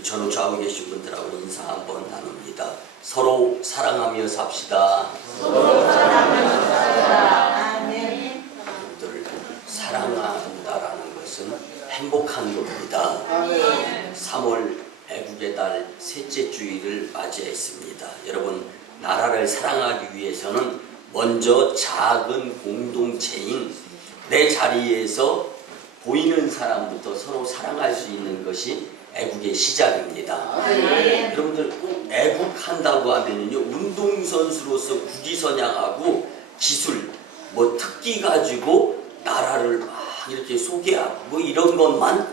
전후 좌우 계신 분들하고 인사 한번 나눕니다. 서로 사랑하며 삽시다. 서로 사랑하며 삽시다. 아멘. 여러분들 사랑한다라는 것은 행복한 겁니다. 아멘. 3월 애국의 달 셋째 주일을 맞이했습니다. 여러분, 나라를 사랑하기 위해서는 먼저 작은 공동체인 내 자리에서 보이는 사람부터 서로 사랑할 수 있는 것이 애국의 시작입니다. 여러분들 꼭 애국한다고 하면요, 운동선수로서 국위선양하고 기술, 특기 가지고 나라를 막 이렇게 소개하고 이런 것만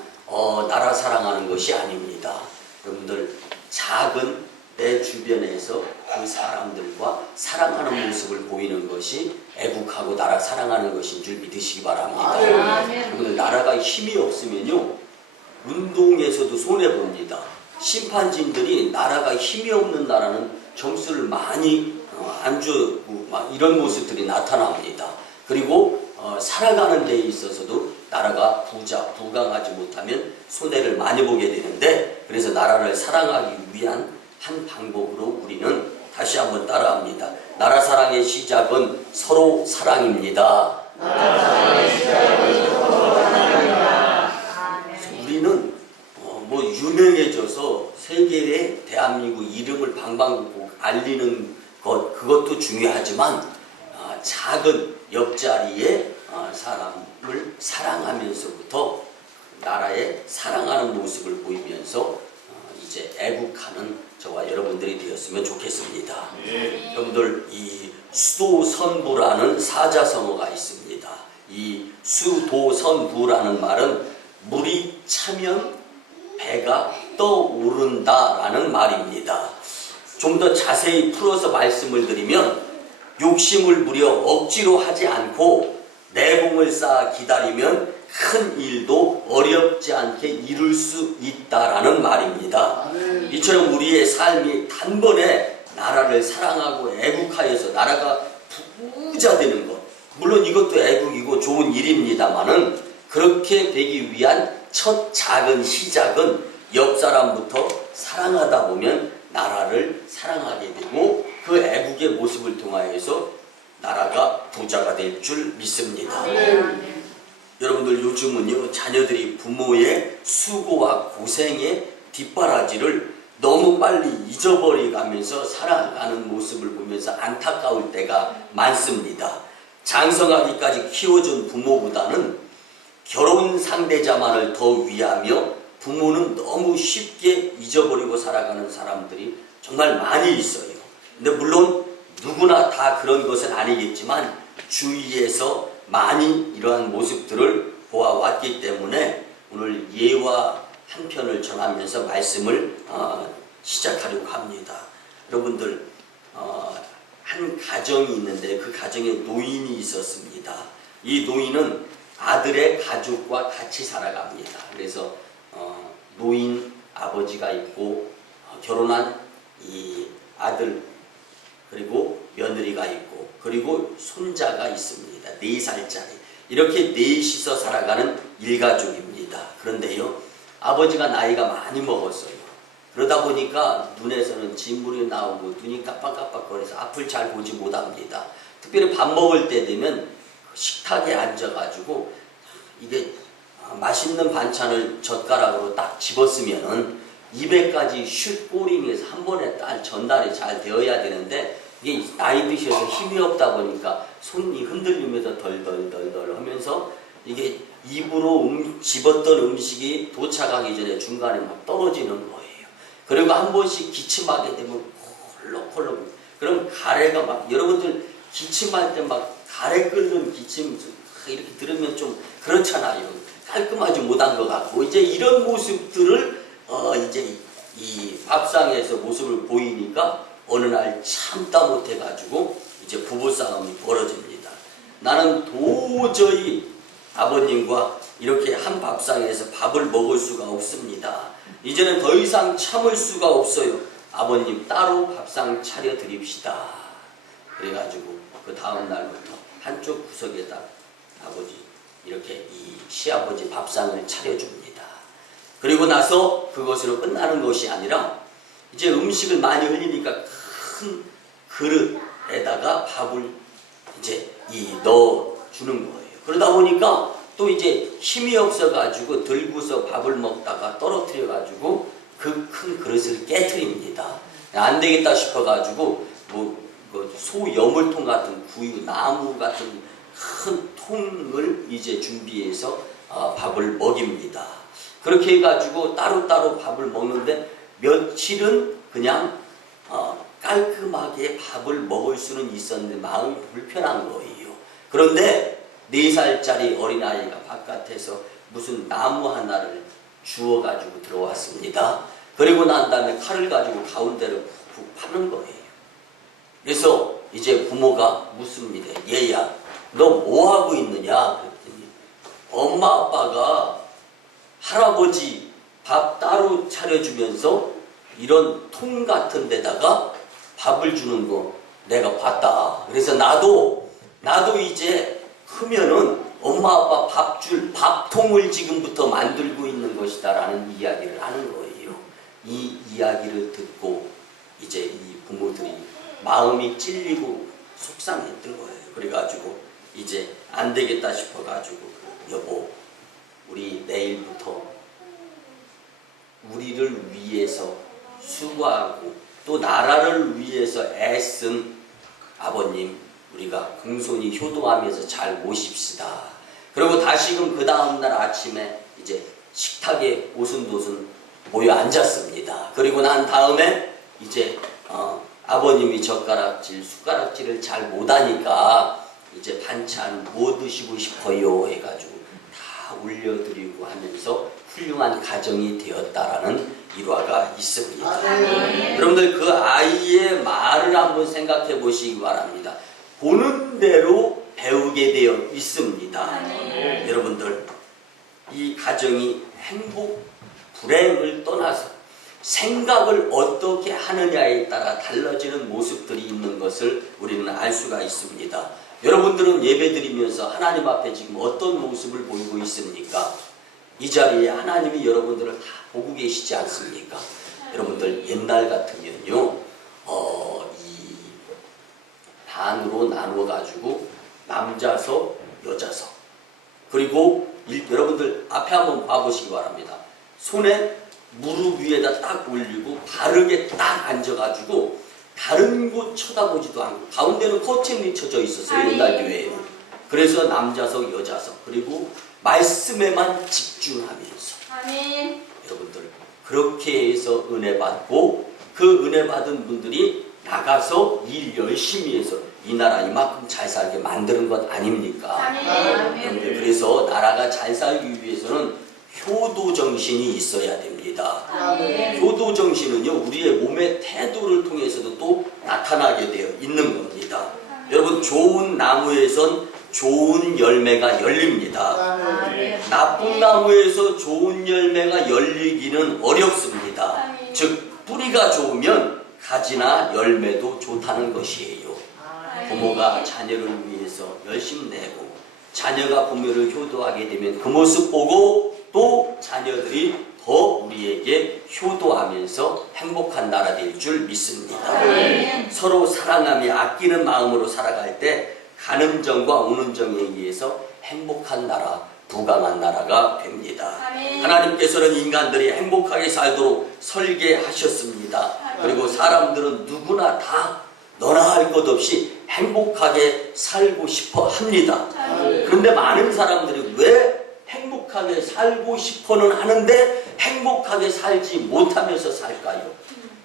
나라 사랑하는 것이 아닙니다. 여러분들 작은 내 주변에서 그 사람들과 사랑하는 모습을 보이는 것이 애국하고 나라 사랑하는 것인 줄 믿으시기 바랍니다. 여러분들 나라가 힘이 없으면요, 운동에서도 손해봅니다. 심판진들이 나라가 힘이 없는 나라는 점수를 많이 안 주고 이런 모습들이 나타납니다. 그리고 살아가는 데 있어서도 나라가 부강하지 못하면 손해를 많이 보게 되는데, 그래서 나라를 사랑하기 위한 한 방법으로 우리는 다시 한번 따라합니다. 나라 사랑의 시작은 서로 사랑입니다. 나라 사랑의 시작은 서로 사랑입니다. 우리는 유명해져서 세계에 대한민국 이름을 방방곡곡 알리는 것, 그것도 중요하지만 작은 옆자리에 사람을 사랑하면서부터 나라의 사랑하는 모습을 보이면서 이제 애국하는 저와 여러분들이 되었으면 좋겠습니다. 여러분들, 이 수도선부라는 사자성어가 있습니다. 이 수도선부라는 말은 물이 차면 배가 떠오른다라는 말입니다. 좀 더 자세히 풀어서 말씀을 드리면, 욕심을 부려 억지로 하지 않고 내공을 쌓아 기다리면 큰 일도 어렵지 않게 이룰 수 있다라는 말입니다. 이처럼 우리의 삶이 단번에 나라를 사랑하고 애국하여서 나라가 부자 되는 것, 물론 이것도 애국이고 좋은 일입니다만은, 그렇게 되기 위한 첫 작은 시작은 옆 사람부터 사랑하다 보면 나라를 사랑하게 되고 그 애국의 모습을 통하여서 나라가 부자가 될 줄 믿습니다. 여러분들, 요즘은요, 자녀들이 부모의 수고와 고생의 뒷바라지를 너무 빨리 잊어버리가면서 살아가는 모습을 보면서 안타까울 때가 많습니다. 장성하기까지 키워준 부모보다는 결혼 상대자만을 더 위하며 부모는 너무 쉽게 잊어버리고 살아가는 사람들이 정말 많이 있어요. 근데 물론 누구나 다 그런 것은 아니겠지만 주위에서 많이 이러한 모습들을 보아왔기 때문에 오늘 예화 한 편을 전하면서 말씀을 시작하려고 합니다. 여러분들, 한 가정이 있는데 그 가정에 노인이 있었습니다. 이 노인은 아들의 가족과 같이 살아갑니다. 그래서 노인 아버지가 있고 결혼한 이 아들, 그리고 며느리가 있고, 그리고 손자가 있습니다. 4살짜리. 이렇게 넷이서 살아가는 일가족입니다. 그런데요, 아버지가 나이가 많이 먹었어요. 그러다 보니까 눈에서는 진물이 나오고 눈이 깜빡깜빡거려서 앞을 잘 보지 못합니다. 특별히 밥 먹을 때 되면 식탁에 앉아가지고 이게 맛있는 반찬을 젓가락으로 딱 집었으면은 입에까지 슛 꼬리면서 한 번에 딱 전달이 잘 되어야 되는데, 이게 나이 드셔서 힘이 없다 보니까 손이 흔들리면서 덜덜덜덜 하면서 이게 입으로 집었던 음식이 도착하기 전에 중간에 막 떨어지는 거예요. 그리고 한 번씩 기침하게 되면 콜록콜록, 그럼 가래가 막, 여러분들 기침할 때 막 가래 끓는 기침 이렇게 들으면 좀 그렇잖아요. 깔끔하지 못한 것 같고, 이제 이런 모습들을 이제 이 밥상에서 모습을 보이니까 어느 날 참다 못해가지고 이제 부부싸움이 벌어집니다. 나는 도저히 아버님과 이렇게 한 밥상에서 밥을 먹을 수가 없습니다. 이제는 더 이상 참을 수가 없어요. 아버님, 따로 밥상 차려 드립시다. 그래가지고 그 다음 날부터 한쪽 구석에다 아버지 이렇게 이 시아버지 밥상을 차려줍니다. 그리고 나서 그것으로 끝나는 것이 아니라 이제 음식을 많이 흘리니까 큰 그릇에다가 밥을 이제 넣어주는 거예요. 그러다 보니까 또 이제 힘이 없어가지고 들고서 밥을 먹다가 떨어뜨려가지고 그 큰 그릇을 깨트립니다. 안 되겠다 싶어가지고 소여물통 같은 구유, 나무 같은 큰 통을 이제 준비해서 밥을 먹입니다. 그렇게 해가지고 따로따로 밥을 먹는데 며칠은 그냥 깔끔하게 밥을 먹을 수는 있었는데 마음이 불편한 거예요. 그런데 4살짜리 어린아이가 바깥에서 무슨 나무 하나를 주워가지고 들어왔습니다. 그리고 난 다음에 칼을 가지고 가운데를 푹푹 파는 거예요. 그래서 이제 부모가 묻습니다. 얘야, 너 뭐하고 있느냐? 그랬더니 엄마 아빠가 할아버지 밥 따로 차려주면서 이런 통 같은 데다가 밥을 주는 거 내가 봤다. 그래서 나도 이제 크면은 엄마 아빠 밥 줄 밥통을 지금부터 만들고 있는 것이다 라는 이야기를 하는 거예요. 이 이야기를 듣고 이제 이 부모들이 마음이 찔리고 속상했던 거예요. 그래가지고 이제 안 되겠다 싶어가지고 여보, 우리 내일부터 우리를 위해서 수고하고 또 나라를 위해서 애쓴 아버님, 우리가 공손히 효도하면서 잘 모십시다. 그리고 다시금 그 다음날 아침에 이제 식탁에 오순도순 모여 앉았습니다. 그리고 난 다음에 이제 아버님이 숟가락질을 잘 못하니까 이제 반찬 뭐 드시고 싶어요 해가지고 다 올려드리고 하면서 훌륭한 가정이 되었다라는 일화가 있습니다. 여러분들 그 아이의 말을 한번 생각해 보시기 바랍니다. 보는 대로 배우게 되어 있습니다. 여러분들 이 가정이 행복, 불행을 떠나서 생각을 어떻게 하느냐에 따라 달라지는 모습들이 있는 것을 우리는 알 수가 있습니다. 여러분들은 예배드리면서 하나님 앞에 지금 어떤 모습을 보이고 있습니까? 이 자리에 하나님이 여러분들을 다 보고 계시지 않습니까? 여러분들 옛날 같으면요, 이 반으로 나누어 가지고 남자석, 여자석, 그리고 여러분들 앞에 한번 봐보시기 바랍니다. 손에 무릎 위에다 딱 올리고 바르게 딱 앉아가지고 다른 곳 쳐다보지도 않고 가운데는 커튼이 쳐져 있었어요. 옛날 교회에는. 그래서 남자석, 여자석, 그리고 말씀에만 집중하면서 여러분들 그렇게 해서 은혜 받고 그 은혜 받은 분들이 나가서 일 열심히 해서 이 나라 이만큼 잘 살게 만드는 것 아닙니까? 그래서 나라가 잘 살기 위해서는 효도 정신이 있어야 됩니다. 효도 정신은요, 우리의 몸의 태도를 통해서도 또 나타나게 되어 있는 겁니다. 여러분, 좋은 나무에선 좋은 열매가 열립니다. 나쁜 나무에서 좋은 열매가 열리기는 어렵습니다. 즉 뿌리가 좋으면 가지나 열매도 좋다는 것이에요. 부모가 자녀를 위해서 열심히 내고 자녀가 부모를 효도하게 되면 그 모습 보고 또 자녀들이 더 우리에게 효도하면서 행복한 나라 될 줄 믿습니다. 서로 사랑하며 아끼는 마음으로 살아갈 때 가는 정과 오는 정에 의해서 행복한 나라, 부강한 나라가 됩니다. 하나님께서는 인간들이 행복하게 살도록 설계하셨습니다. 그리고 사람들은 누구나 다 너나 할 것 없이 행복하게 살고 싶어 합니다. 그런데 많은 사람들이 왜 행복하게 살고 싶어는 하는데 행복하게 살지 못하면서 살까요?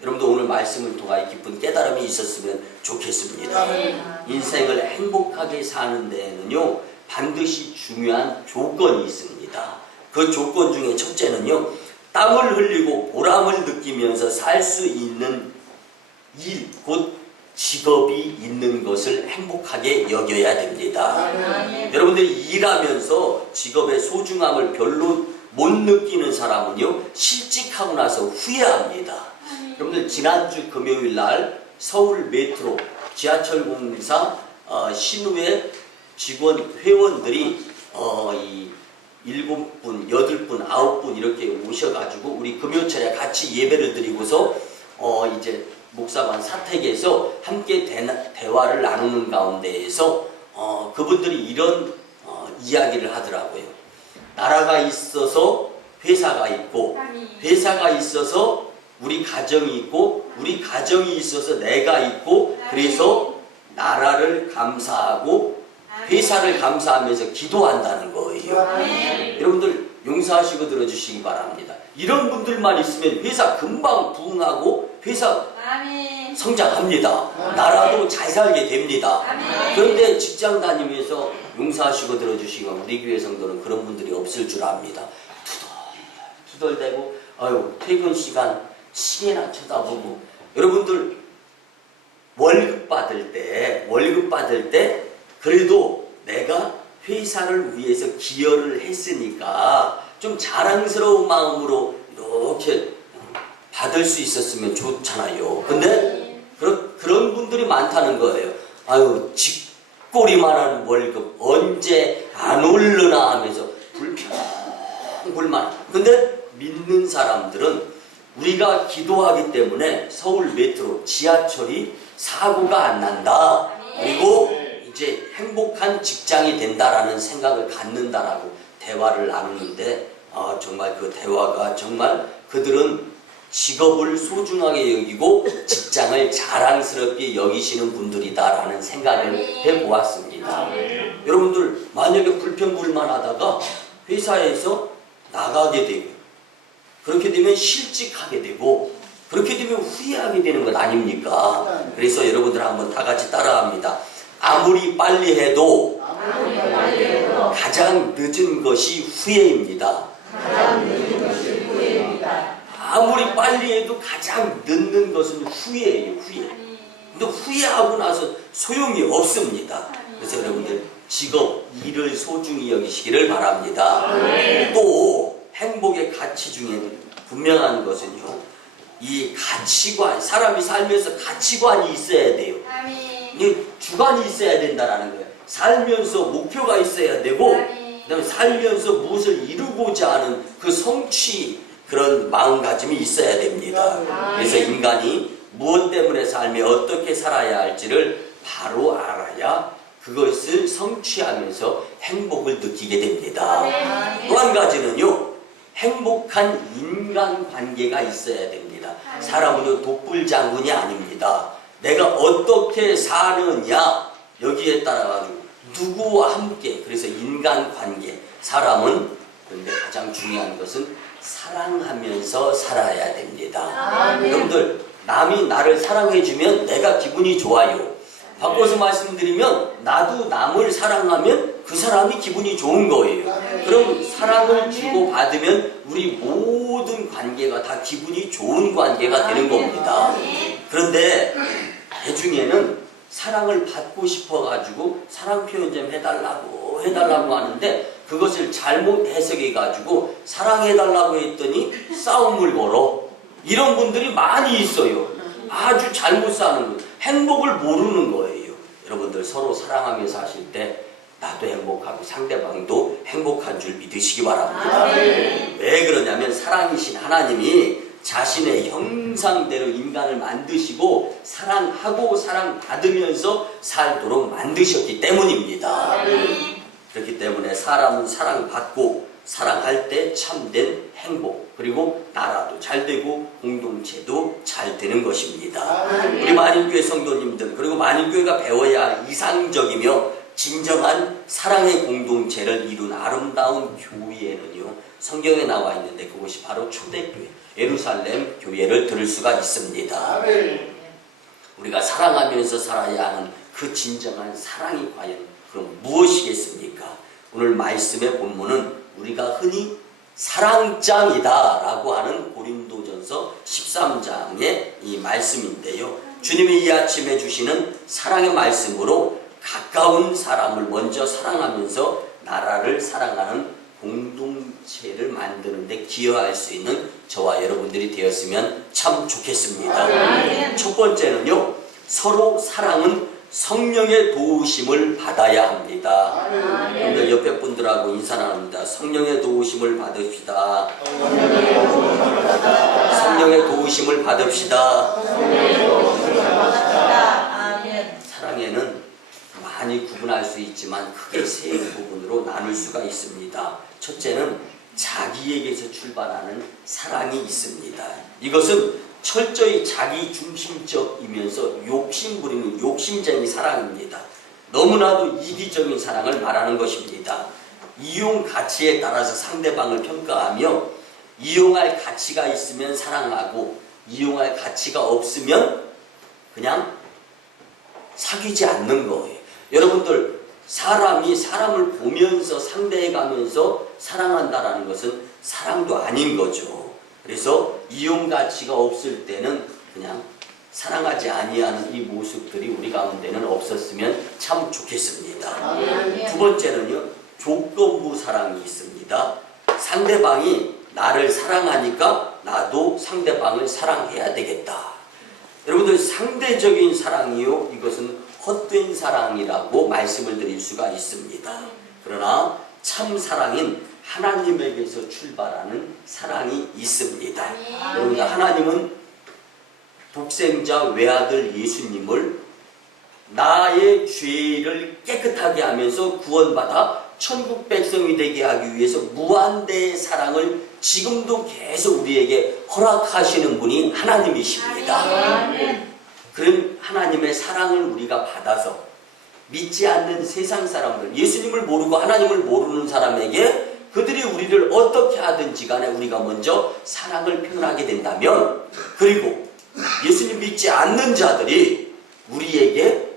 여러분도 오늘 말씀을 통하여 깊은 깨달음이 있었으면 좋겠습니다. 인생을 행복하게 사는 데에는요, 반드시 중요한 조건이 있습니다. 그 조건 중에 첫째는요, 땀을 흘리고 보람을 느끼면서 살 수 있는 일, 곧 직업이 있는 것을 행복하게 여겨야 됩니다. 여러분들이 일하면서 직업의 소중함을 별로 못 느끼는 사람은요, 실직하고 나서 후회합니다. 여러분들 지난주 금요일 날 서울 메트로 지하철 공사 신우회 직원 회원들이 이 7분, 8분, 9분 이렇게 오셔가지고 우리 금요철에 같이 예배를 드리고서 이제 목사관 사택에서 함께 대화를 나누는 가운데에서 그분들이 이런 이야기를 하더라고요. 나라가 있어서 회사가 있고, 회사가 있어서 우리 가정이 있고, 우리 가정이 있어서 내가 있고, 그래서 나라를 감사하고 회사를 감사하면서 기도한다는 거예요. 여러분들 용서하시고 들어주시기 바랍니다. 이런 분들만 있으면 회사 금방 부흥하고 회사 성장합니다. 나라도 잘 살게 됩니다. 그런데 직장 다니면서 용서하시고 들어주시고 우리 교회 성도는 그런 분들이 없을 줄 압니다. 투덜대고 퇴근 시간 시계나 쳐다보고. 여러분들 월급 받을 때 그래도 내가 회사를 위해서 기여를 했으니까 좀 자랑스러운 마음으로 이렇게 받을 수 있었으면 좋잖아요. 근데 그런 분들이 많다는 거예요. 쥐꼬리만 하는 월급 언제 안 오르나 하면서 불만. 근데 믿는 사람들은 우리가 기도하기 때문에 서울 메트로 지하철이 사고가 안 난다. 그리고 이제 행복한 직장이 된다라는 생각을 갖는다라고 대화를 나누는데 정말 그 대화가 정말 그들은 직업을 소중하게 여기고 직장을 자랑스럽게 여기시는 분들이다라는 생각을 해보았습니다. 여러분들 만약에 불평불만하다가 회사에서 나가게 되고 그렇게 되면 실직하게 되고 그렇게 되면 후회하게 되는 것 아닙니까? 그래서 여러분들 한번 다 같이 따라합니다. 아무리 빨리 해도 가장 늦은 것이 후회입니다. 아무리 빨리 해도 가장 늦는 것은 후회예요. 후회. 근데 후회하고 나서 소용이 없습니다. 그래서 여러분들 직업, 일을 소중히 여기시기를 바랍니다. 또 행복의 가치 중에 분명한 것은요, 이 가치관, 사람이 살면서 가치관이 있어야 돼요. 이 주관이 있어야 된다라는 거예요. 살면서 목표가 있어야 되고, 그다음에 살면서 무엇을 이루고자 하는 그 성취, 그런 마음가짐이 있어야 됩니다. 그래서 인간이 무엇 때문에 삶에 어떻게 살아야 할지를 바로 알아야 그것을 성취하면서 행복을 느끼게 됩니다. 또 한 가지는요, 행복한 인간관계가 있어야 됩니다. 사람은 독불장군이 아닙니다. 내가 어떻게 사느냐 여기에 따라가지고 누구와 함께, 그래서 인간관계, 사람은 그런데 가장 중요한 것은 사랑하면서 살아야 됩니다. 여러분들 남이 나를 사랑해주면 내가 기분이 좋아요. 바꿔서 말씀드리면 나도 남을 사랑하면 그 사람이 기분이 좋은 거예요. 그럼 사랑을 주고 받으면 우리 모든 관계가 다 기분이 좋은 관계가 되는 겁니다. 그런데 대중에는 사랑을 받고 싶어가지고 사랑 표현 좀 해달라고 하는데 그것을 잘못 해석해가지고 사랑해달라고 했더니 싸움을 걸어. 이런 분들이 많이 있어요. 아주 잘못 사는 거예요. 행복을 모르는 거예요. 여러분들 서로 사랑하며 사실 때 나도 행복하고 상대방도 행복한 줄 믿으시기 바랍니다. 왜 그러냐면 사랑이신 하나님이 자신의 형상대로 인간을 만드시고 사랑하고 사랑받으면서 살도록 만드셨기 때문입니다. 그렇기 때문에 사람은 사랑받고 사랑할 때 참된 행복, 그리고 나라도 잘 되고 공동체도 잘 되는 것입니다. 우리 만인교회 성도님들, 그리고 만인교회가 배워야 할 이상적이며 진정한 사랑의 공동체를 이룬 아름다운 교회는요, 성경에 나와 있는데 그것이 바로 초대교회, 예루살렘 교회를 들을 수가 있습니다. 우리가 사랑하면서 살아야 하는 그 진정한 사랑이 과연 그럼 무엇이겠습니까? 오늘 말씀의 본문은 우리가 흔히 사랑장이다 라고 하는 고린도전서 13장의 이 말씀인데요, 주님이 이 아침에 주시는 사랑의 말씀으로 가까운 사람을 먼저 사랑하면서 나라를 사랑하는 공동체를 만드는 데 기여할 수 있는 저와 여러분들이 되었으면 참 좋겠습니다. 첫 번째는요, 서로 사랑은 성령의 도우심을 받아야 합니다. 여러분들 옆에 분들하고 인사 나눕니다. 성령의 도우심을 받읍시다. 성령의 도우심을 받읍시다. 사랑에는 많이 구분할 수 있지만 크게 세 부분으로 나눌 수가 있습니다. 첫째는 자기에게서 출발하는 사랑이 있습니다. 이것은 철저히 자기 중심적이면서 욕심 부리는 욕심쟁이 사랑입니다. 너무나도 이기적인 사랑을 말하는 것입니다. 이용 가치에 따라서 상대방을 평가하며 이용할 가치가 있으면 사랑하고 이용할 가치가 없으면 그냥 사귀지 않는 거예요. 여러분들, 사람이 사람을 보면서 상대해가면서 사랑한다라는 것은 사랑도 아닌 거죠. 그래서 이용 가치가 없을 때는 그냥 사랑하지 아니하는 이 모습들이 우리 가운데는 없었으면 참 좋겠습니다. 두 번째는요, 조건부 사랑이 있습니다. 상대방이 나를 사랑하니까 나도 상대방을 사랑해야 되겠다. 여러분들, 상대적인 사랑이요, 이것은 헛된 사랑이라고 말씀을 드릴 수가 있습니다. 그러나 참 사랑인 하나님에게서 출발하는 사랑이 있습니다. 여러분들, 하나님은 독생자 외아들 예수님을 나의 죄를 깨끗하게 하면서 구원받아 천국 백성이 되게 하기 위해서 무한대의 사랑을 지금도 계속 우리에게 허락하시는 분이 하나님이십니다. 그런 하나님의 사랑을 우리가 받아서 믿지 않는 세상 사람들, 예수님을 모르고 하나님을 모르는 사람에게 그들이 우리를 어떻게 하든지 간에 우리가 먼저 사랑을 표현하게 된다면, 그리고 예수님 믿지 않는 자들이 우리에게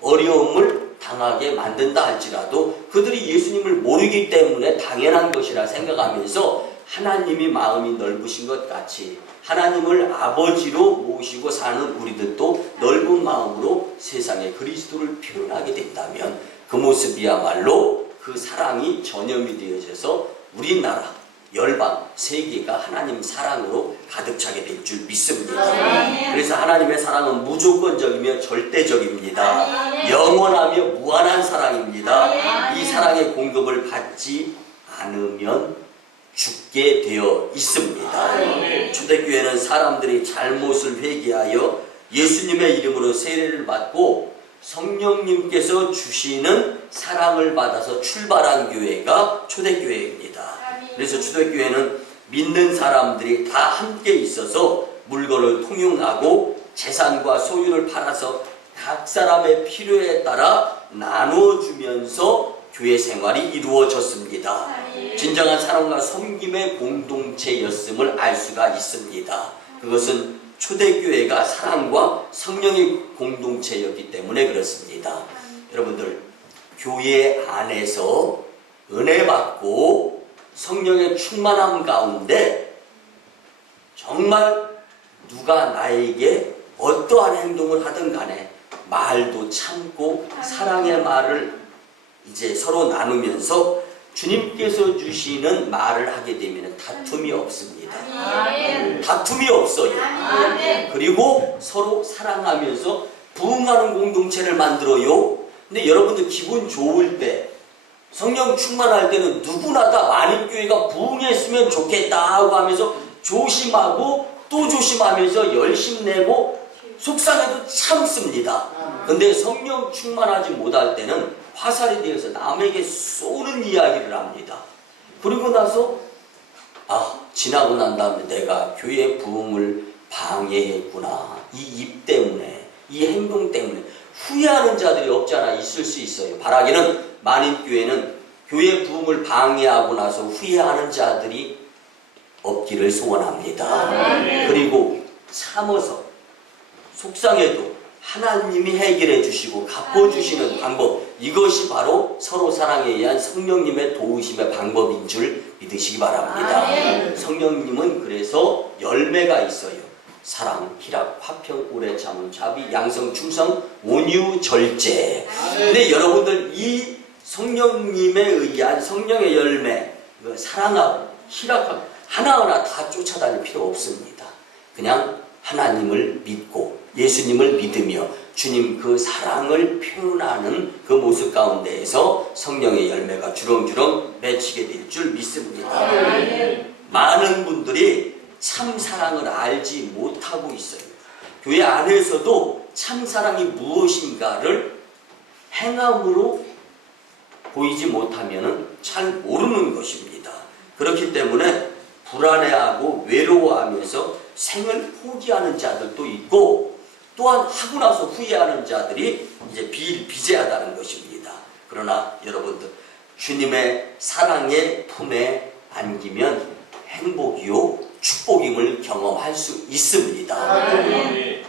어려움을 당하게 만든다 할지라도 그들이 예수님을 모르기 때문에 당연한 것이라 생각하면서 하나님이 마음이 넓으신 것 같이 하나님을 아버지로 모시고 사는 우리들도 넓은 마음으로 세상에 그리스도를 표현하게 된다면 그 모습이야말로 그 사랑이 전염이 되어져서 우리나라, 열방, 세계가 하나님 사랑으로 가득 차게 될 줄 믿습니다. 그래서 하나님의 사랑은 무조건적이며 절대적입니다. 영원하며 무한한 사랑입니다. 이 사랑의 공급을 받지 않으면 죽게 되어 있습니다. 초대교회는 사람들이 잘못을 회개하여 예수님의 이름으로 세례를 받고 성령님께서 주시는 사랑을 받아서 출발한 교회가 초대교회입니다. 그래서 초대교회는 믿는 사람들이 다 함께 있어서 물건을 통용하고 재산과 소유를 팔아서 각 사람의 필요에 따라 나누어주면서 교회 생활이 이루어졌습니다. 진정한 사랑과 섬김의 공동체였음을 알 수가 있습니다. 그것은 초대교회가 사랑과 성령의 공동체였기 때문에 그렇습니다. 여러분들, 교회 안에서 은혜 받고 성령의 충만함 가운데 정말 누가 나에게 어떠한 행동을 하든 간에 말도 참고 사랑의 말을 이제 서로 나누면서 주님께서 주시는 말을 하게 되면 다툼이 없습니다. 다툼이 없어요. 그리고 서로 사랑하면서 부흥하는 공동체를 만들어요. 근데 여러분들 기분 좋을 때, 성령 충만할 때는 누구나 다 만인교회가 부흥했으면 좋겠다고 하면서 조심하고 또 조심하면서 열심 내고 속상해도 참습니다. 근데 성령 충만하지 못할 때는 화살이 되어서 남에게 쏘는 이야기를 합니다. 그리고 나서 지나고 난 다음에 내가 교회 부흥을 방해했구나, 이 입 때문에, 이 행동 때문에 후회하는 자들이 없지 않아 있을 수 있어요. 바라기는 만인교회는 교회 부흥을 방해하고 나서 후회하는 자들이 없기를 소원합니다. 그리고 참어서 속상해도 하나님이 해결해 주시고 갚아주시는 방법, 이것이 바로 서로 사랑에 의한 성령님의 도우심의 방법인 줄 믿으시기 바랍니다. 성령님은 그래서 열매가 있어요. 사랑, 희락, 화평, 오래 참음, 자비, 양성, 충성, 온유, 절제. 근데 여러분들, 이 성령님에 의한 성령의 열매, 사랑하고 희락하고 하나하나 다 쫓아다닐 필요 없습니다. 그냥 하나님을 믿고 예수님을 믿으며 주님 그 사랑을 표현하는 그 모습 가운데에서 성령의 열매가 주렁주렁 맺히게 될 줄 믿습니다. 많은 분들이 참 사랑을 알지 못하고 있어요. 교회 안에서도 참 사랑이 무엇인가를 행함으로 보이지 못하면 잘 모르는 것입니다. 그렇기 때문에 불안해하고 외로워하면서 생을 포기하는 자들도 있고, 또한 하고 나서 후회하는 자들이 이제 비일비재하다는 것입니다. 그러나 여러분들, 주님의 사랑의 품에 안기면 행복이요 축복임을 경험할 수 있습니다.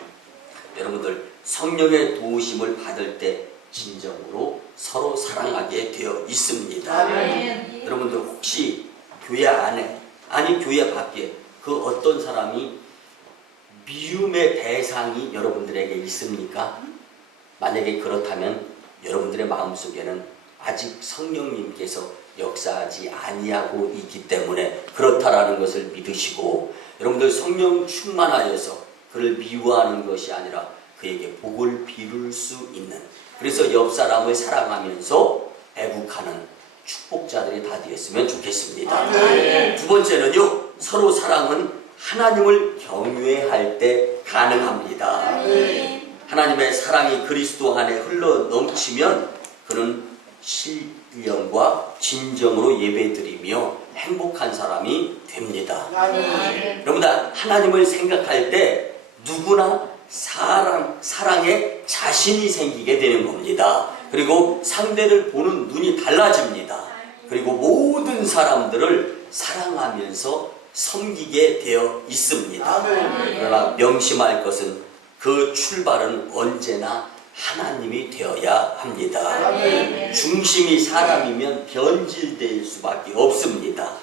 여러분들, 성령의 도우심을 받을 때 진정으로 서로 사랑하게 되어 있습니다. 여러분들, 혹시 교회 안에 아니 교회 밖에 그 어떤 사람이 미움의 대상이 여러분들에게 있습니까? 만약에 그렇다면 여러분들의 마음속에는 아직 성령님께서 역사하지 아니하고 있기 때문에 그렇다라는 것을 믿으시고, 여러분들 성령 충만하여서 그를 미워하는 것이 아니라 그에게 복을 비룰 수 있는, 그래서 옆 사람을 사랑하면서 애국하는 축복자들이 다 되었으면 좋겠습니다. 두 번째는요, 서로 사랑은 하나님을 경외할 때 가능합니다. 하나님의 사랑이 그리스도 안에 흘러 넘치면 그는 신령과 진정으로 예배드리며 행복한 사람이 됩니다. 여러분, 하나님을 생각할 때 누구나 사랑에 자신이 생기게 되는 겁니다. 그리고 상대를 보는 눈이 달라집니다. 그리고 모든 사람들을 사랑하면서 섬기게 되어 있습니다. 그러나 명심할 것은 그 출발은 언제나 하나님이 되어야 합니다. 중심이 사람이면 변질될 수밖에 없습니다.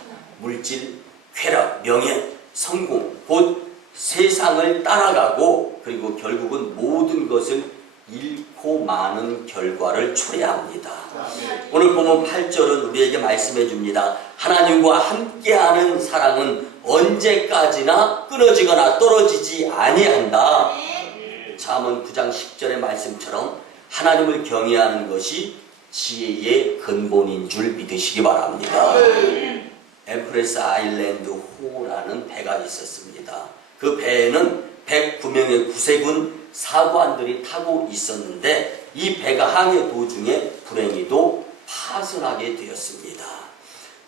물질, 쾌락, 명예, 성공, 곧 세상을 따라가고, 그리고 결국은 모든 것을 잃고 마는 결과를 초래합니다. 오늘 보면 8절은 우리에게 말씀해 줍니다. 하나님과 함께하는 사랑은 언제까지나 끊어지거나 떨어지지 아니한다. 잠언 9장 10절의 말씀처럼 하나님을 경외하는 것이 지혜의 근본인 줄 믿으시기 바랍니다. 엠프레스 아일랜드 호라는 배가 있었습니다. 그 배에는 109명의 구세군 사관들이 타고 있었는데, 이 배가 항해 도중에 불행히도 파손하게 되었습니다.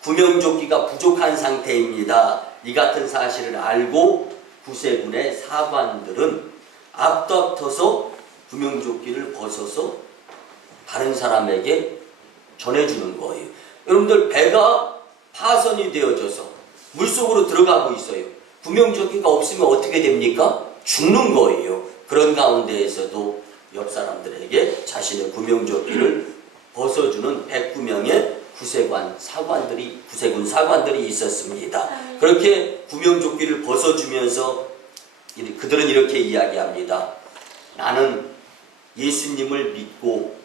구명조끼가 부족한 상태입니다. 이 같은 사실을 알고 구세군의 사관들은 앞다퉈서 구명조끼를 벗어서 다른 사람에게 전해주는 거예요. 여러분들, 배가 파손이 되어져서 물속으로 들어가고 있어요. 구명조끼가 없으면 어떻게 됩니까? 죽는 거예요. 그런 가운데에서도 옆 사람들에게 자신의 구명조끼를 벗어주는 109명의 구세군 사관들이 있었습니다. 그렇게 구명조끼를 벗어주면서 그들은 이렇게 이야기합니다. 나는 예수님을 믿고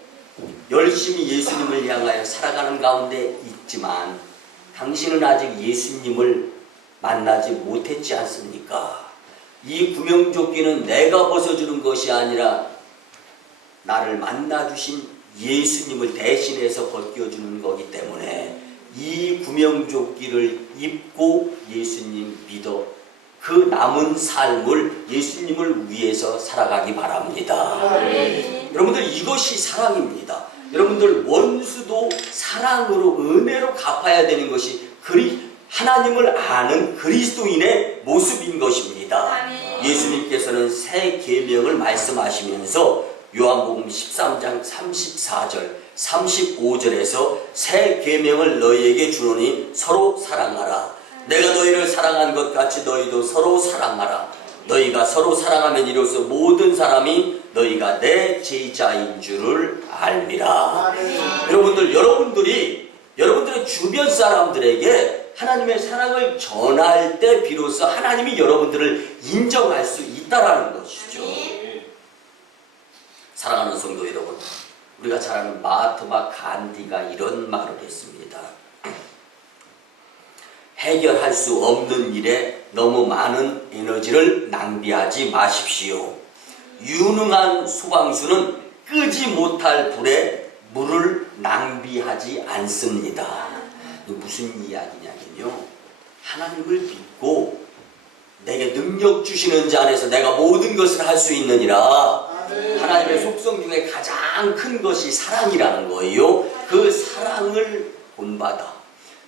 열심히 예수님을 향하여 살아가는 가운데 있지만 당신은 아직 예수님을 만나지 못했지 않습니까? 이 구명조끼는 내가 벗어주는 것이 아니라 나를 만나주신 예수님을 대신해서 벗겨주는 거기 때문에 이 구명조끼를 입고 예수님 믿어 그 남은 삶을 예수님을 위해서 살아가기 바랍니다. 여러분들, 이것이 사랑입니다. 여러분들, 원수도 사랑으로, 은혜로 갚아야 되는 것이 하나님을 아는 그리스도인의 모습인 것입니다. 예수님께서는 새 계명을 말씀하시면서 요한복음 13장 34절 35절에서 새 계명을 너희에게 주노니 서로 사랑하라. 내가 너희를 사랑한 것 같이 너희도 서로 사랑하라. 너희가 서로 사랑하면 이로써 모든 사람이 너희가 내 제자인 줄을 알미라. 여러분들이 여러분들의 주변 사람들에게 하나님의 사랑을 전할 때 비로소 하나님이 여러분들을 인정할 수 있다라는 것이죠. 사랑하는 성도 여러분, 우리가 잘 아는 마하트마 간디가 이런 말을 했습니다. 해결할 수 없는 일에 너무 많은 에너지를 낭비하지 마십시오. 유능한 소방수는 끄지 못할 불에 물을 낭비하지 않습니다. 무슨 이야기냐면요, 하나님을 믿고 내게 능력 주시는 자 안에서 내가 모든 것을 할 수 있느니라. 하나님의 속성 중에 가장 큰 것이 사랑이라는 거예요. 그 사랑을 본받아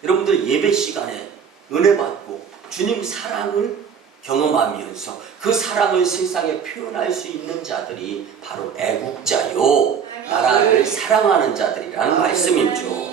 여러분들 예배 시간에 은혜 받고 주님 사랑을 경험하면서 그 사랑을 세상에 표현할 수 있는 자들이 바로 애국자요, 나라를 사랑하는 자들이라는 말씀이죠.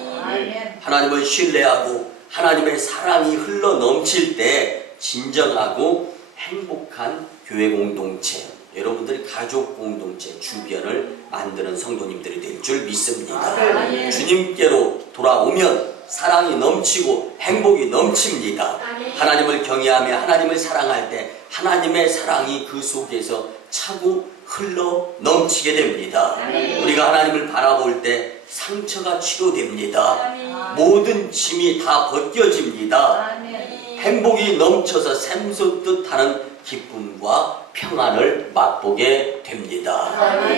하나님을 신뢰하고 하나님의 사랑이 흘러 넘칠 때 진정하고 행복한 교회 공동체, 여러분들이 가족 공동체 주변을 만드는 성도님들이 될 줄 믿습니다. 주님께로 돌아오면 사랑이 넘치고 행복이 넘칩니다. 하나님을 경외하며 하나님을 사랑할 때 하나님의 사랑이 그 속에서 차고 흘러 넘치게 됩니다. 우리가 하나님을 바라볼 때 상처가 치료됩니다. 모든 짐이 다 벗겨집니다. 행복이 넘쳐서 샘솟듯 하는 기쁨과 평안을 맛보게 됩니다.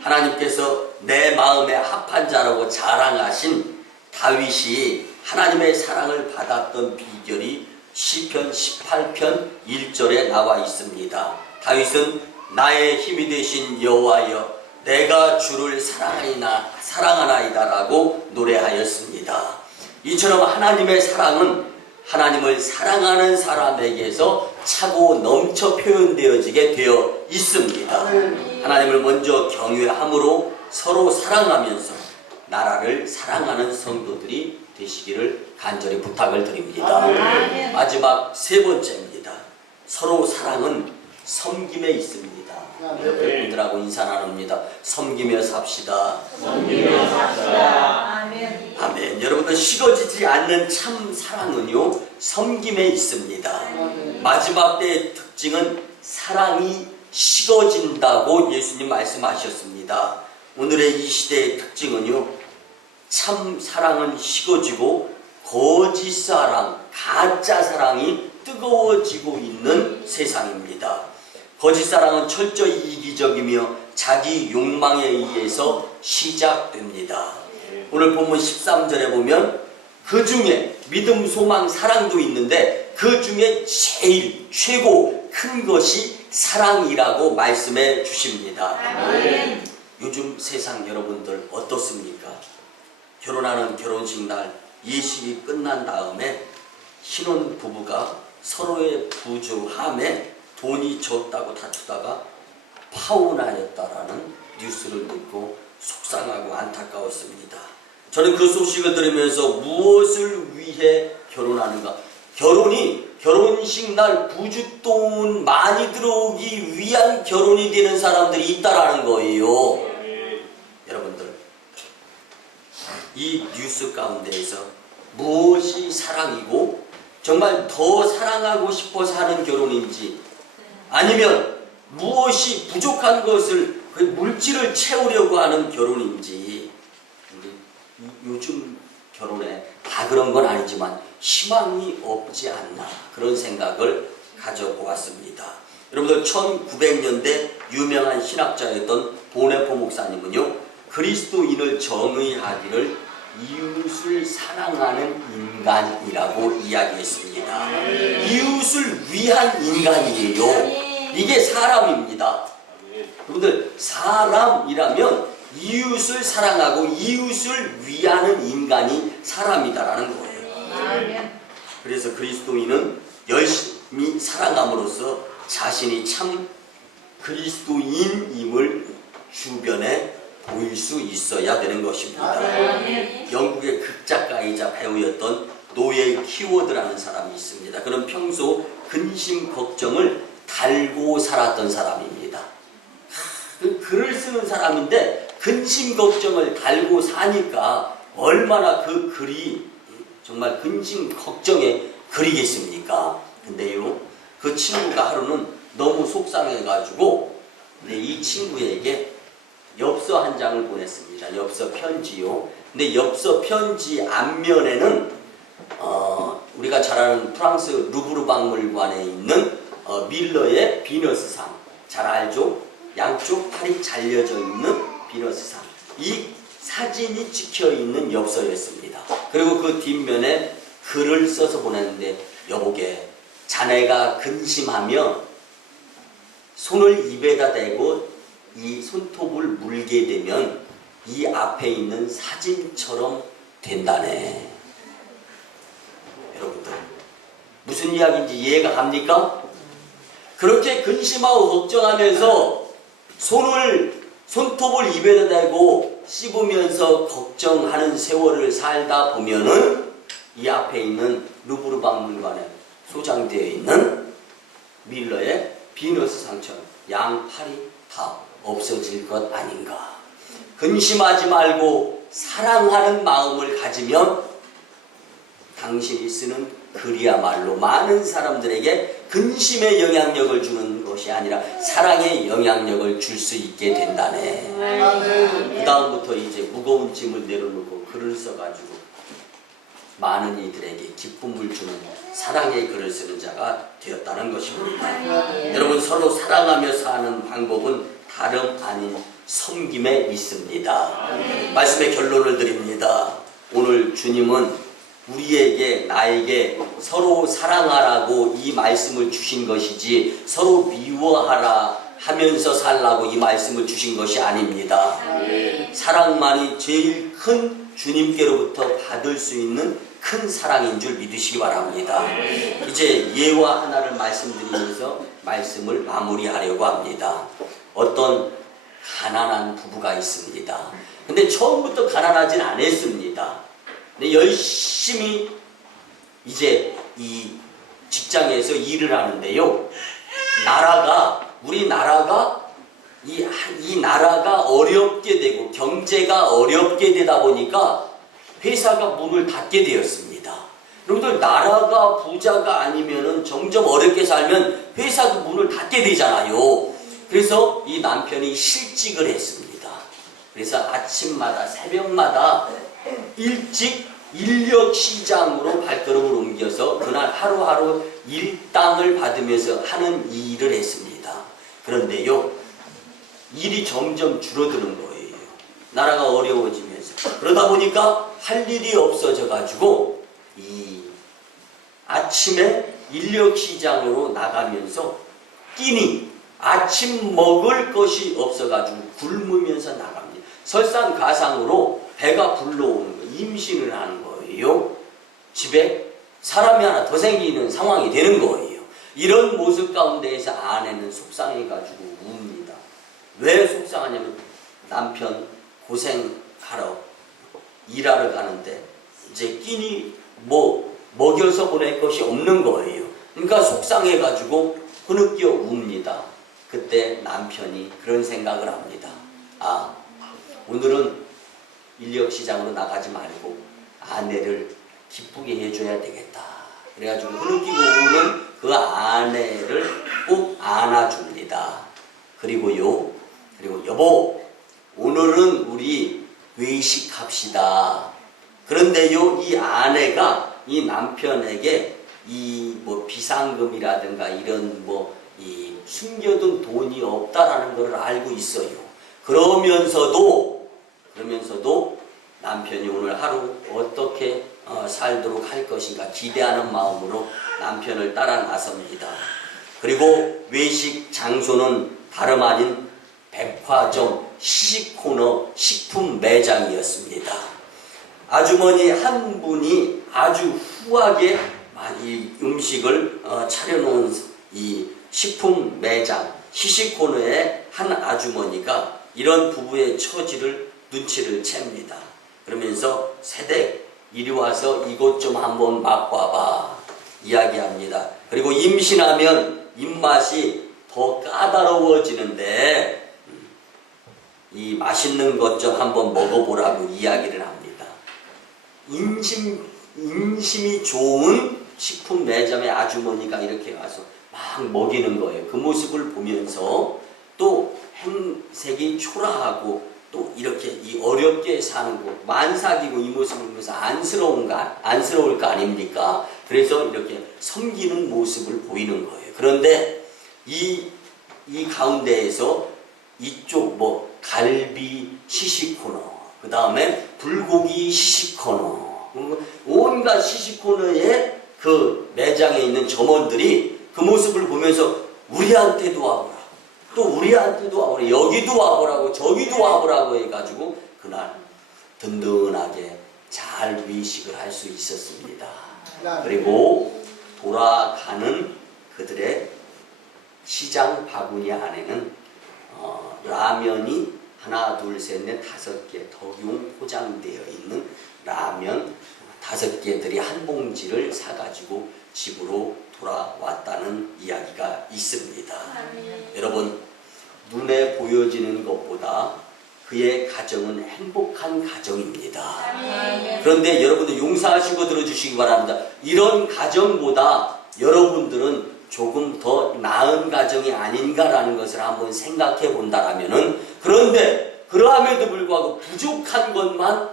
하나님께서 내 마음에 합한 자라고 자랑하신 다윗이 하나님의 사랑을 받았던 비결이 시편 18편 1절에 나와 있습니다. 다윗은 나의 힘이 되신 여호와여 내가 주를 사랑하나이다 라고 노래하였습니다. 이처럼 하나님의 사랑은 하나님을 사랑하는 사람에게서 차고 넘쳐 표현되어지게 되어 있습니다. 하나님을 먼저 경외함으로 서로 사랑하면서 나라를 사랑하는 성도들이 되시기를 간절히 부탁을 드립니다. 마지막 세 번째입니다. 서로 사랑은 섬김에 있습니다. 옆에 분들하고 인사 나눕니다. 섬기며 삽시다. 섬기며 삽시다. 아멘. 아멘. 여러분들, 식어지지 않는 참 사랑은요, 섬김에 있습니다. 마지막 때의 특징은 사랑이 식어진다고 예수님 말씀하셨습니다. 오늘의 이 시대의 특징은요, 참 사랑은 식어지고 거짓 사랑, 가짜 사랑이 뜨거워지고 있는 세상입니다. 거짓 사랑은 철저히 이기적이며 자기 욕망에 의해서 시작됩니다. 오늘 본문 13절에 보면 그 중에 믿음, 소망, 사랑도 있는데 그 중에 제일 최고 큰 것이 사랑이라고 말씀해 주십니다. 요즘 세상 여러분들 어떻습니까? 결혼하는 결혼식 날 예식이 끝난 다음에 신혼 부부가 서로의 부주함에 돈이 적다고 다투다가 파혼하였다라는 뉴스를 듣고 속상하고 안타까웠습니다. 저는 그 소식을 들으면서 무엇을 위해 결혼하는가? 결혼이 결혼식 날 부주돈 많이 들어오기 위한 결혼이 되는 사람들이 있다라는 거예요. 여러분들, 이 뉴스 가운데에서 무엇이 사랑이고 정말 더 사랑하고 싶어서 하는 결혼인지, 아니면 무엇이 부족한 것을 그 물질을 채우려고 하는 결혼인지, 요즘 결혼에 다 그런 건 아니지만 희망이 없지 않나, 그런 생각을 가져보았습니다. 여러분들, 1900년대 유명한 신학자였던 보네포 목사님은요, 그리스도인을 정의하기를 이웃을 사랑하는 인간이라고 이야기했습니다. 이웃을 위한 인간이에요. 이게 사람입니다. 여러분들, 사람이라면 이웃을 사랑하고 이웃을 위하는 인간이 사람이다라는 거예요. 그래서 그리스도인은 열심히 사랑함으로써 자신이 참 그리스도인임을 주변에 보일 수 있어야 되는 것입니다. 영국의 극작가이자 배우였던 노예 키워드라는 사람이 있습니다. 그는 평소 근심 걱정을 달고 살았던 사람입니다. 글을 쓰는 사람인데 근심 걱정을 달고 사니까 얼마나 그 글이 정말 근심 걱정의 글이겠습니까? 근데요, 그 친구가 하루는 너무 속상해가지고 이 친구에게 엽서 한 장을 보냈습니다. 엽서 편지요. 근데 엽서 편지 앞면에는 우리가 잘 아는 프랑스 루브르 박물관에 있는 밀러의 비너스상, 잘 알죠? 양쪽 팔이 잘려져 있는 비너스상, 이 사진이 찍혀 있는 엽서였습니다. 그리고 그 뒷면에 글을 써서 보냈는데, 여보게, 자네가 근심하며 손을 입에다 대고 이 손톱을 물게 되면 이 앞에 있는 사진처럼 된다네. 여러분들, 무슨 이야기인지 이해가 갑니까? 그렇게 근심하고 걱정하면서 손톱을 입에다 대고 씹으면서 걱정하는 세월을 살다 보면은 이 앞에 있는 루브르 박물관에 소장되어 있는 밀러의 비너스 상처럼 양팔이 다 없어질 것 아닌가. 근심하지 말고 사랑하는 마음을 가지면 당신이 쓰는 글이야말로 많은 사람들에게 근심의 영향력을 주는 것이 아니라 사랑의 영향력을 줄 수 있게 된다네. 그 다음부터 이제 무거운 짐을 내려놓고 글을 써가지고 많은 이들에게 기쁨을 주는 사랑의 글을 쓰는 자가 되었다는 것입니다. 여러분, 서로 사랑하며 사는 방법은 다름 아닌 섬김에 있습니다. 말씀의 결론을 드립니다. 오늘 주님은 우리에게, 나에게 서로 사랑하라고 이 말씀을 주신 것이지 서로 미워하라 하면서 살라고 이 말씀을 주신 것이 아닙니다. 사랑만이 제일 큰 주님께로부터 받을 수 있는 큰 사랑인 줄 믿으시기 바랍니다. 이제 예화 하나를 말씀드리면서 말씀을 마무리하려고 합니다. 어떤 가난한 부부가 있습니다. 근데 처음부터 가난하진 않았습니다. 근데 열심히 이제 이 직장에서 일을 하는데요. 우리나라가 이 나라가 어렵게 되고 경제가 어렵게 되다 보니까 회사가 문을 닫게 되었습니다. 여러분들, 나라가 부자가 아니면은 점점 어렵게 살면 회사도 문을 닫게 되잖아요. 그래서 이 남편이 실직을 했습니다. 그래서 아침마다, 새벽마다 일찍 인력시장으로 발걸음을 옮겨서 그날 하루하루 일당을 받으면서 하는 일을 했습니다. 그런데요, 일이 점점 줄어드는 거예요. 나라가 어려워지면서. 그러다 보니까 할 일이 없어져 가지고 이 아침에 인력시장으로 나가면서 끼니 아침 먹을 것이 없어 가지고 굶으면서 나갑니다. 설상가상으로 배가 불러오는 거예요. 임신을 하는 거예요. 집에 사람이 하나 더 생기는 상황이 되는 거예요. 이런 모습 가운데에서 아내는 속상해가지고 웁니다. 왜 속상하냐면 남편 고생하러 일하러 가는데 이제 끼니 먹여서 보낼 것이 없는 거예요. 그러니까 속상해가지고 흐느껴 웁니다. 그때 남편이 그런 생각을 합니다. 오늘은 인력시장으로 나가지 말고 아내를 기쁘게 해줘야 되겠다. 그래가지고 흐느끼고 우는 그 아내를 꼭 안아줍니다. 그리고 여보, 오늘은 우리 외식합시다. 그런데요, 이 아내가 이 남편에게 이 비상금이라든가 이런 이 숨겨둔 돈이 없다라는 것을 알고 있어요. 그러면서도 남편이 오늘 하루 어떻게 살도록 할 것인가 기대하는 마음으로 남편을 따라 나섭니다. 그리고 외식 장소는 다름 아닌 백화점 시식코너 식품 매장이었습니다. 아주머니 한 분이 아주 후하게 이 음식을 차려놓은 이 식품 매장 시식코너에 한 아주머니가 이런 부부의 처지를 눈치를 챕니다. 그러면서 세댁 이리 와서 이것 좀 한번 맛봐봐 이야기합니다. 그리고 임신하면 입맛이 더 까다로워지는데 이 맛있는 것 좀 한번 먹어보라고 이야기를 합니다. 인심이 좋은 식품 매점의 아주머니가 이렇게 와서 막 먹이는 거예요. 그 모습을 보면서 또 행색이 초라하고 또 이렇게 이 어렵게 사는 거 만삭이고 이 모습을 보면서 안쓰러울 거 아닙니까? 그래서 이렇게 섬기는 모습을 보이는 거예요. 그런데 이 가운데에서 이쪽 뭐 갈비 시식코너, 그 다음에 불고기 시식코너, 온갖 시식코너에 그 매장에 있는 점원들이 그 모습을 보면서 우리한테도 와보라, 또 우리한테도 와보라, 여기도 와보라고 저기도 와보라고 해가지고 그날 든든하게 잘 외식을 할 수 있었습니다. 그리고 돌아가는 그들의 시장 바구니 안에는 라면이 하나, 둘, 셋, 넷, 5개 덕용 포장되어 있는 라면 5개들이 한 봉지를 사가지고 집으로 돌아왔다는 이야기가 있습니다. 여러분, 눈에 보여지는 것보다 그의 가정은 행복한 가정입니다. 그런데 여러분들 용서하시고 들어주시기 바랍니다. 이런 가정보다 여러분들은 조금 더 나은 가정이 아닌가라는 것을 한번 생각해 본다라면은, 그런데 그러함에도 불구하고 부족한 것만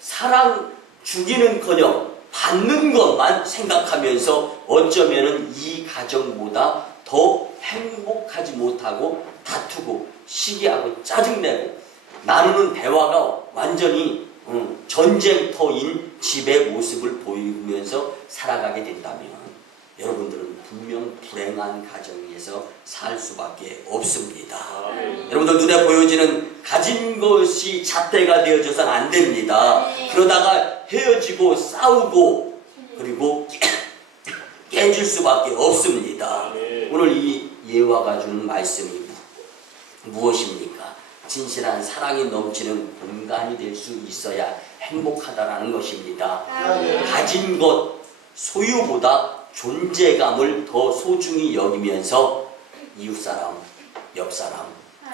사랑 주기는커녕 받는 것만 생각하면서 어쩌면은 이 가정보다 더 행복하지 못하고 다투고 시기하고 짜증내고 나누는 대화가 완전히 전쟁터인 집의 모습을 보이면서 살아가게 된다면 여러분들은 분명 불행한 가정에서 살 수밖에 없습니다. 여러분들 눈에 보여지는 가진 것이 잣대가 되어져서는 안 됩니다. 그러다가 헤어지고 싸우고 그리고 깨질 수밖에 없습니다. 오늘 이 예화가 주는 말씀이 무엇입니까? 진실한 사랑이 넘치는 공간이 될 수 있어야 행복하다라는 것입니다. 가진 것, 소유보다 존재감을 더 소중히 여기면서 이웃사람, 옆사람,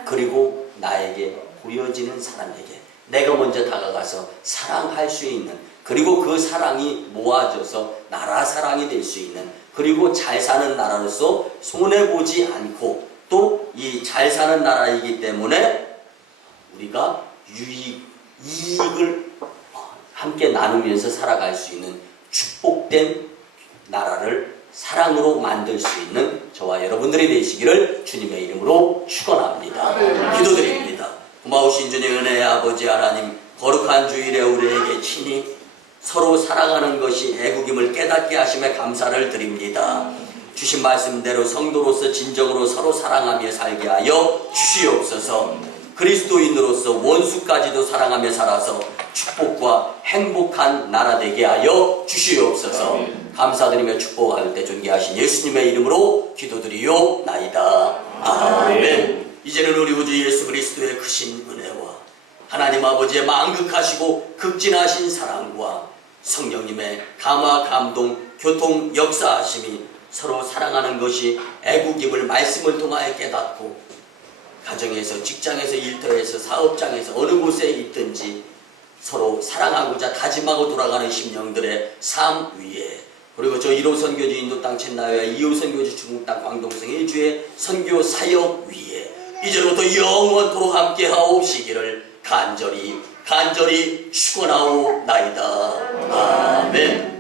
그리고 나에게 보여지는 사람에게 내가 먼저 다가가서 사랑할 수 있는, 그리고 그 사랑이 모아져서 나라 사랑이 될 수 있는, 그리고 잘 사는 나라로서 손해보지 않고 또 이 잘 사는 나라이기 때문에 우리가 이익을 함께 나누면서 살아갈 수 있는 축복된 나라를 사랑으로 만들 수 있는 저와 여러분들이 되시기를 주님의 이름으로 축원합니다. 기도드립니다. 고마우신 주님 은혜의 아버지 하나님, 거룩한 주일에 우리에게 친히 서로 사랑하는 것이 애국임을 깨닫게 하심에 감사를 드립니다. 주신 말씀대로 성도로서 진정으로 서로 사랑하며 살게 하여 주시옵소서. 그리스도인으로서 원수까지도 사랑하며 살아서 축복과 행복한 나라 되게 하여 주시옵소서. 감사드리며 축복할 때 존귀하신 예수님의 이름으로 기도드리옵나이다. 아멘. 이제는 우리 우주 예수 그리스도의 크신 은혜와 하나님 아버지의 망극하시고 극진하신 사랑과 성령님의 감화 감동 교통 역사하심이 서로 사랑하는 것이 애국임을 말씀을 통하여 깨닫고 가정에서, 직장에서, 일터에서, 사업장에서 어느 곳에 있든지 서로 사랑하고자 다짐하고 돌아가는 심령들의 삶 위에, 그리고 저 1호 선교지 인도 땅 첸나이와 2호 선교지 중국 땅 광동성 일주의 선교 사역 위에 이제부터 영원토록 함께 하옵시기를 간절히 축원하오나이다. 아멘.